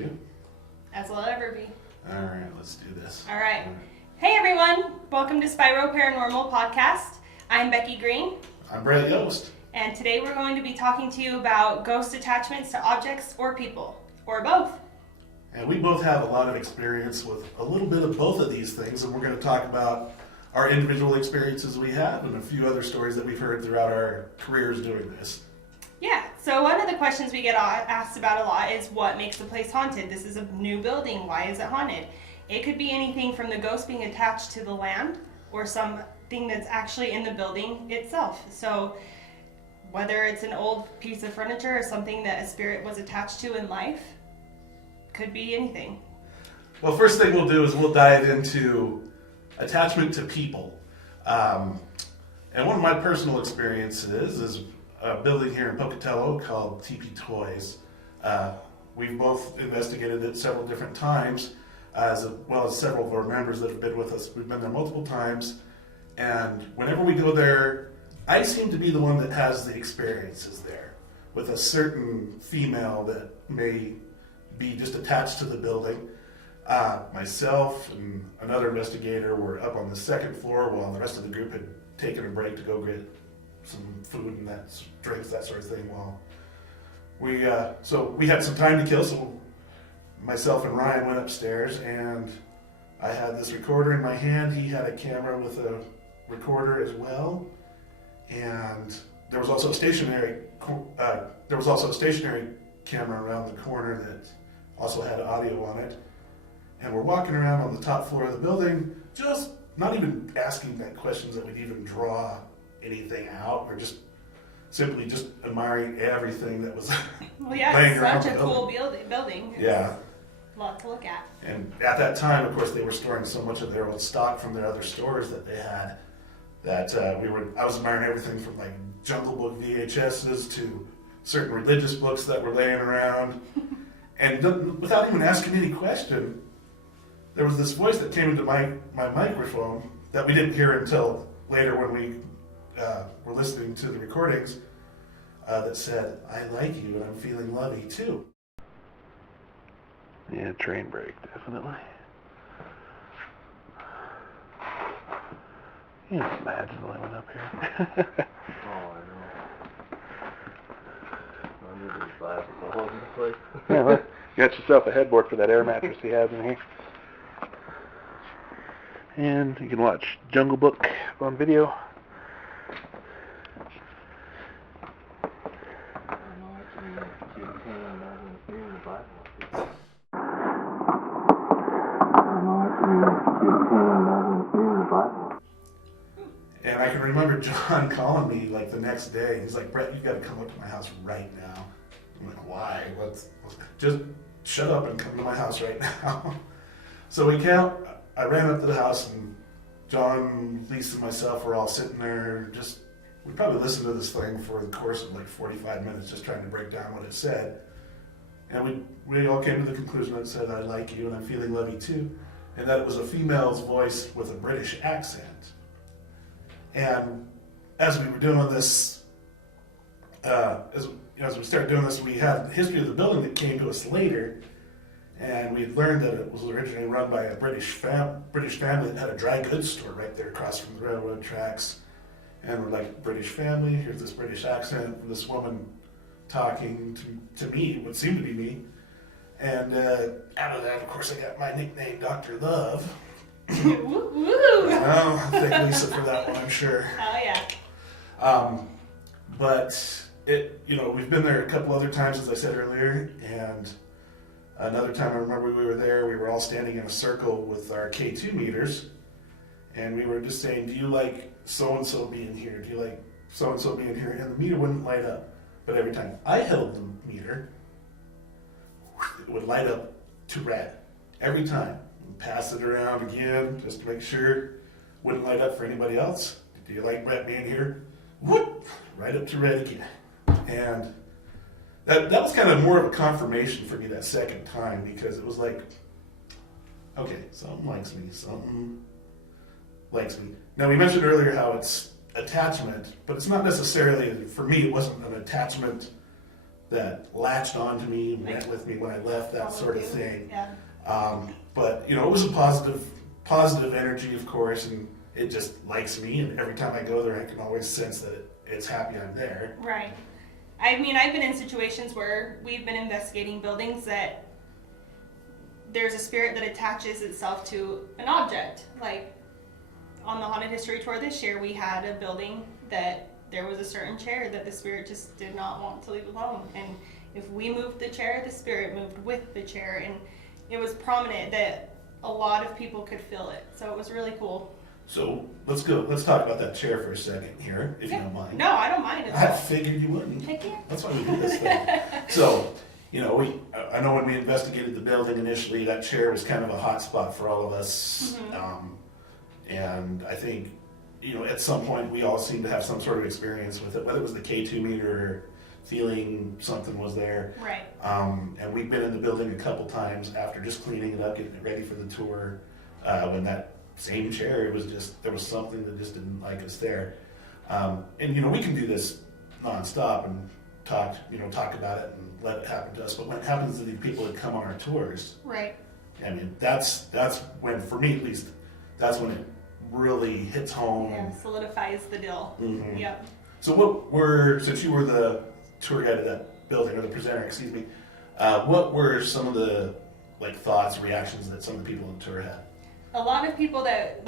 you. As will ever be. All right, let's do this. All right. Hey everyone, welcome to SPIRO-Paranormal podcast. I'm Becky Green. I'm Bret Yost. And today we're going to be talking to you about ghost attachments to objects or people, or both. And we both have a lot of experience with a little bit of both of these things, and we're going to talk about our individual experiences we have and a few other stories that we've heard throughout our careers doing this. Yeah, so one of the questions we get asked about a lot is what makes the place haunted? This is a new building, why is it haunted? It could be anything from the ghost being attached to the land or something that's actually in the building itself. So whether it's an old piece of furniture or something that a spirit was attached to in life, could be anything. Well, first thing we'll do is we'll dive into attachment to people. And one of my personal experiences is a building here in Pocatello called TP Toys. We've both investigated it several different times, as well as several of our members that have been with us. We've been there multiple times, and whenever we go there, I seem to be the one that has the experiences there, with a certain female that may be just attached to the building. Myself and another investigator were up on the second floor while the rest of the group had taken a break to go get some food and drinks, that sort of thing. While we had some time to kill, so myself and Ryan went upstairs, and I had this recorder in my hand. He had a camera with a recorder as well, and there was also a stationary camera around the corner that also had audio on it. And we're walking around on the top floor of the building, just not even asking that questions that would even draw anything out. We're just simply admiring everything that was well, yeah, laying it's around such the a cool building. It's yeah. A lot to look at. And at that time, of course, they were storing so much of their own stock from their other stores that they had that I was admiring everything from like Jungle Book VHSs to certain religious books that were laying around. And without even asking any question, there was this voice that came into my microphone that we didn't hear until later when we were listening to the recordings that said, "I like you and I'm feeling lovey too." Yeah, train brake, definitely. Yeah, imagine living up here. Oh, I know. I need these glasses all over the place. Yeah, well, you got yourself a headboard for that air mattress he has in here. And you can watch Jungle Book on video. And I can remember John calling me like the next day. He's like, "Bret, you got to come up to my house right now." I'm like, "Why? Just shut up and come to my house right now." So I ran up to the house, and John, Lisa, and myself were all sitting there. We probably listened to this thing for the course of like 45 minutes, just trying to break down what it said. And we all came to the conclusion that it said, "I like you and I'm feeling lovey too," and that it was a female's voice with a British accent. And as we were doing this, as we started doing this, we had the history of the building that came to us later, and we learned that it was originally run by a British family that had a dry goods store right there across from the railroad tracks. And we're like, British family, here's this British accent from this woman talking to me, what seemed to be me. And out of that, of course, I got my nickname, Dr. Love. Woo woo! Well, thank Lisa for that one, I'm sure. Oh yeah. But we've been there a couple other times, as I said earlier, and another time I remember we were there, we were all standing in a circle with our K2 meters, and we were just saying, "Do you like so-and-so being here? Do you like so-and-so being here?" And the meter wouldn't light up. But every time I held the meter, it would light up to red. Every time. We'd pass it around again, just to make sure it wouldn't light up for anybody else. "Do you like Bret being here?" Whoop! Right up to red again. And that was kind of more of a confirmation for me that second time, because it was like, okay, something likes me. Now, we mentioned earlier how it's attachment, but it's not necessarily, for me, it wasn't an attachment that latched onto me, went with me when I left, that sort of thing. Yeah. But you know, it was a positive energy, of course, and it just likes me. And every time I go there, I can always sense that it's happy I'm there. Right. I mean, I've been in situations where we've been investigating buildings that there's a spirit that attaches itself to an object. Like on the Haunted History Tour this year, we had a building that there was a certain chair that the spirit just did not want to leave alone. And if we moved the chair, the spirit moved with the chair. And it was prominent that a lot of people could feel it. So it was really cool. So let's talk about that chair for a second here, if you don't mind. No, I don't mind at I all. figured you wouldn't. Heck yeah. That's why we do this thing. So, you know, I know when we investigated the building initially, that chair was kind of a hot spot for all of us. And I think, you know, at some point we all seemed to have some sort of experience with it, whether it was the K2 meter or feeling something was there. Right. And we've been in the building a couple times after just cleaning it up, getting it ready for the tour, when that same chair, it was just, there was something that just didn't like us there. And you know, we can do this nonstop and talk about it and let it happen to us, but when it happens to the people that come on our tours, Right. I mean, that's when, for me at least, that's when it really hits home. Yeah, solidifies the deal. Mhm. Yep. So since you were the tour guide of that building, or the presenter, excuse me, what were some of the thoughts, reactions that some of the people on the tour had? A lot of people that,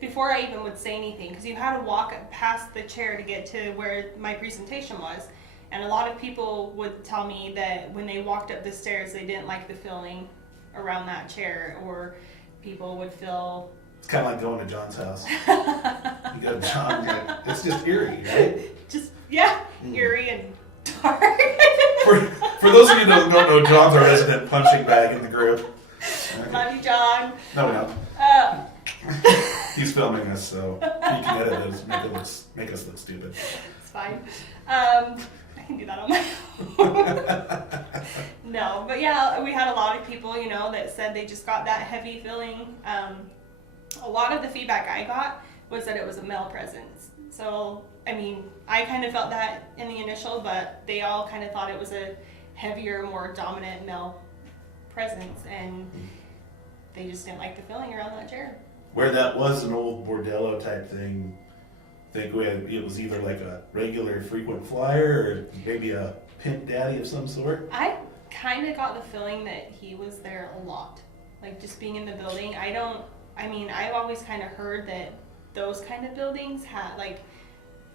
before I even would say anything, because you had to walk past the chair to get to where my presentation was, and a lot of people would tell me that when they walked up the stairs, they didn't like the feeling around that chair, or people would feel... It's kind of like going to John's house. You go to John, it's just eerie, right? Just, yeah, eerie and dark. For those of you that don't know, John's our resident punching bag in the group. Love you, John. No, we don't. Oh. He's filming us, so he can edit us, make us look stupid. It's fine. I can do that on my own. No, but yeah, we had a lot of people, that said they just got that heavy feeling. A lot of the feedback I got was that it was a male presence. So, I mean, I kind of felt that in the initial, but they all kind of thought it was a heavier, more dominant male presence, and they just didn't like the feeling around that chair. Where that was an old bordello type thing, I think it was either like a regular frequent flyer or maybe a pimp daddy of some sort. I kind of got the feeling that he was there a lot. Like, just being in the building, I've always kind of heard that those kind of buildings had,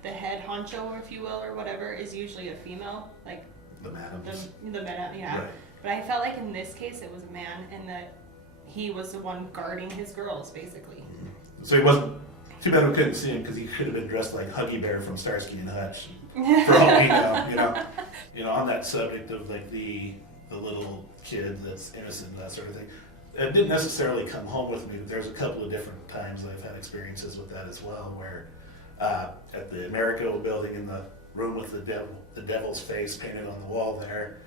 the head honcho, if you will, or whatever, is usually a female. Like, The madams. the madam, yeah. Right. But I felt like in this case it was a man, and that he was the one guarding his girls, basically. So he wasn't, too bad we couldn't see him because he could have been dressed like Huggy Bear from Starsky and Hutch. For all we know, on that subject of the little kid that's innocent and that sort of thing. It didn't necessarily come home with me, but there's a couple of different times I've had experiences with that as well, where at the Americo building in the room with the devil's face painted on the wall there,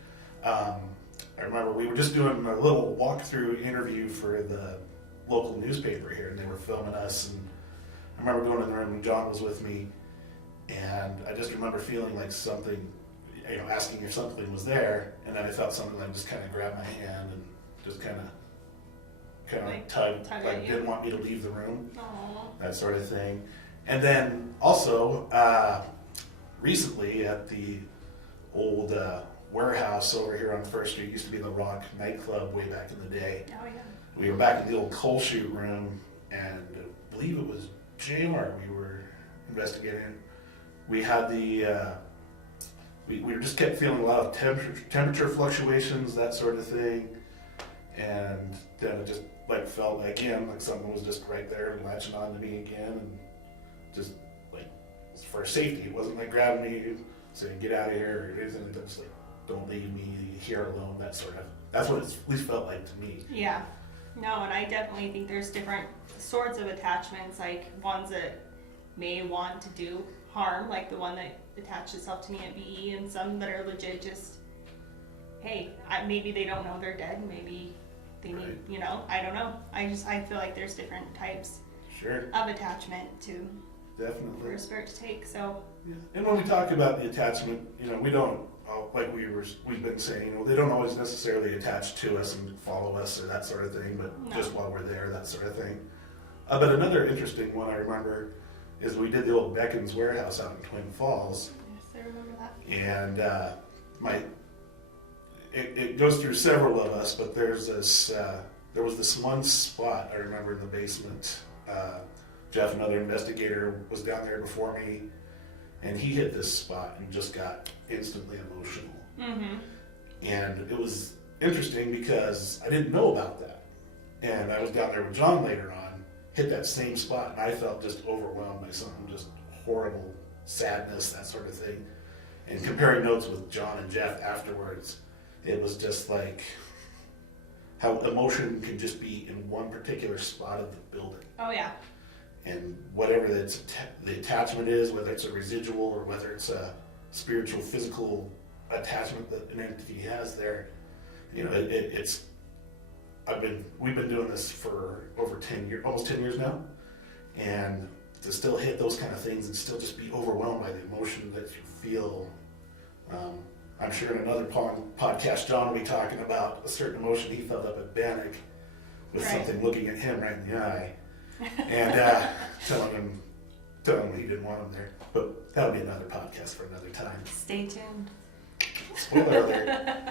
I remember we were just doing a little walkthrough interview for the local newspaper here, and they were filming us, and I remember going in the room and John was with me, and I just remember feeling like something, asking if something was there, and then I felt something just kind of grab my hand and just kind of tugged, didn't want me to leave the room. Aww. That sort of thing. And then also, recently at the old warehouse over here on First Street, used to be the Rock nightclub way back in the day. Oh, yeah. We were back in the old coal chute room, and I believe it was J-Mart we were investigating. We had we just kept feeling a lot of temperature fluctuations, that sort of thing. And then it just felt again like someone was just right there latching on to me again, and just for safety. It wasn't grabbing me saying get out of here or anything. It was just don't leave me here alone. That's what it at least felt like to me. Yeah. No, and I definitely think there's different sorts of attachments, like ones that may want to do harm, like the one that attached itself to me at BE, and some that are legit just, hey, maybe they don't know they're dead, maybe they need, I don't know. I feel like there's different types of attachment for Definitely. a spirit to take, so. Yeah. And when we talk about the attachment, we don't like we've been saying, they don't always necessarily attach to us and follow us or that sort of thing, but No. just while we're there, that sort of thing. But another interesting one I remember is we did the old Becky's warehouse out in Twin Falls, Yes, I remember that. and it goes through several of us, but there was this one spot I remember in the basement. Jeff, another investigator, was down there before me, and he hit this spot and just got instantly emotional. Mm-hmm. And it was interesting because I didn't know about that. And I was down there with John later on, hit that same spot, and I felt just overwhelmed by something, just horrible sadness, that sort of thing. And comparing notes with John and Jeff afterwards, it was just like how emotion can just be in one particular spot of the building. Oh yeah. And whatever the attachment is, whether it's a residual or whether it's a spiritual, physical attachment that an entity has there, we've been doing this for over 10 years, almost 10 years now, and to still hit those kind of things and still just be overwhelmed by the emotion that you feel. I'm sure in another podcast, John will be talking about a certain emotion he felt up at Bannock with Right. something looking at him right in the eye. And telling him he didn't want him there. But that'll be another podcast for another time. Stay tuned. Spoiler alert.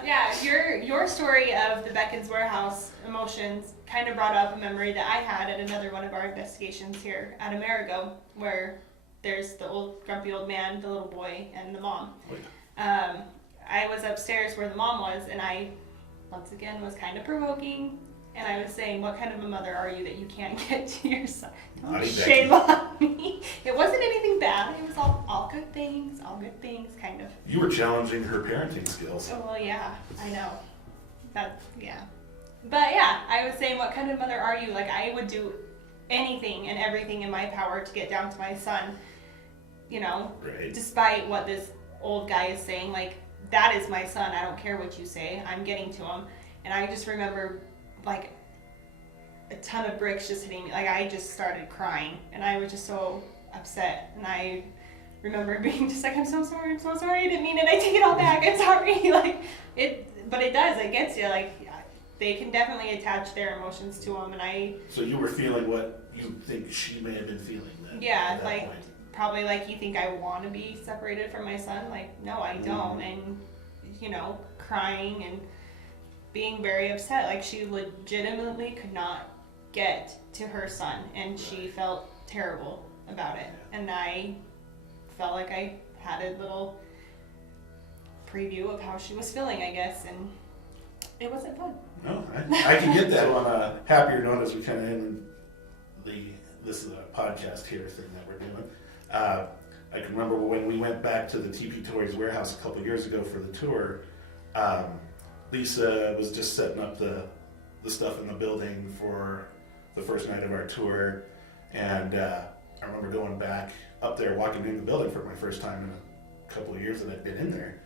Yeah, your story of the Beckons warehouse emotions kind of brought up a memory that I had at another one of our investigations here at Amerigo, where there's the grumpy old man, the little boy, and the mom. Oh, yeah. I was upstairs where the mom was, and I, once again, was kind of provoking. And I was saying, what kind of a mother are you that you can't get to your son? Don't Naughty shame on me. It wasn't anything bad. It was all good things, kind of. You were challenging her parenting skills. Oh, well, yeah, I know. Yeah. But yeah, I was saying, what kind of mother are you? Like, I would do anything and everything in my power to get down to my son, Right. despite what this old guy is saying. Like, that is my son. I don't care what you say. I'm getting to him. And I just remember, like, a ton of bricks just hitting me. Like, I just started crying, and I was just so upset. And I remember being just like, I'm so sorry, I didn't mean it, I take it all back, I'm sorry. But it does, it gets you. Like, they can definitely attach their emotions to them, and So you were feeling what you think she may have been feeling then? yeah, at that like, point. probably like, you think I want to be separated from my son? Like, no, I don't. And, crying and being very upset. Like, she legitimately could not get to her son, and she felt terrible about it. And I felt like I had a little preview of how she was feeling, I guess, and it wasn't fun. No, I can get that on a happier note as we kind of end this podcast here thing that we're doing. I can remember when we went back to the TP Toys warehouse a couple years ago for the tour. Lisa was just setting up the stuff in the building for the first night of our tour, and I remember going back up there, walking in the building for my first time in a couple of years that I'd been in there,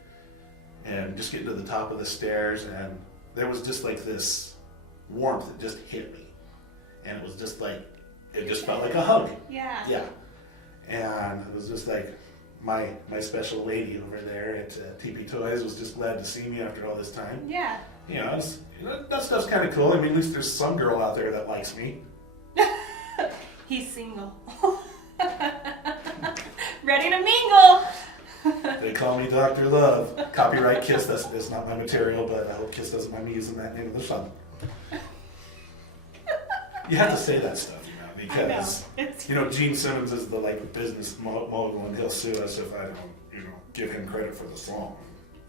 and just getting to the top of the stairs, and there was just like this warmth that just hit me, and it was just like, it just felt like a hug. Yeah. Yeah. And it was just like my special lady over there at TP Toys was just glad to see me after all this time. Yeah. That stuff's kind of cool. I mean, at least there's some girl out there that likes me. He's single. Ready to mingle. They call me Dr. Love. Copyright Kiss, that's not my material, but I hope Kiss doesn't mind me using that name of the song. You have to say that stuff, because, Gene Simmons is the business mogul, and he'll sue us if I don't, give him credit for the song.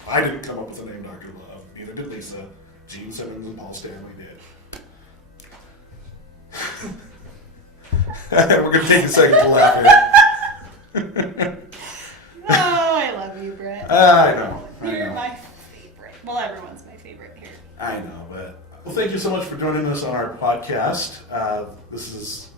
I didn't come up with the name Dr. Love, neither did Lisa. Gene Simmons and Paul Stanley did. We're going to take a second to laugh here. Oh, I love you, Brett. I know. You're my favorite. Well, everyone's my favorite here. I know, but... Well, thank you so much for joining us on our podcast. This is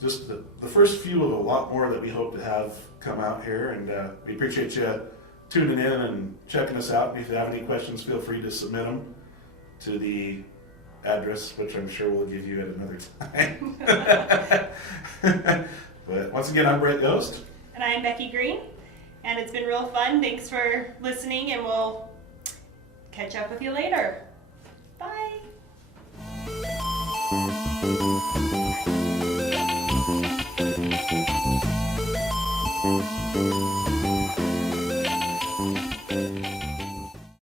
just the first few of a lot more that we hope to have come out here, and we appreciate you tuning in and checking us out. And if you have any questions, feel free to submit them to the address, which I'm sure we'll give you at another time. But once again, I'm Brett Ghost. And I'm Becky Green. And it's been real fun. Thanks for listening, and we'll catch up with you later.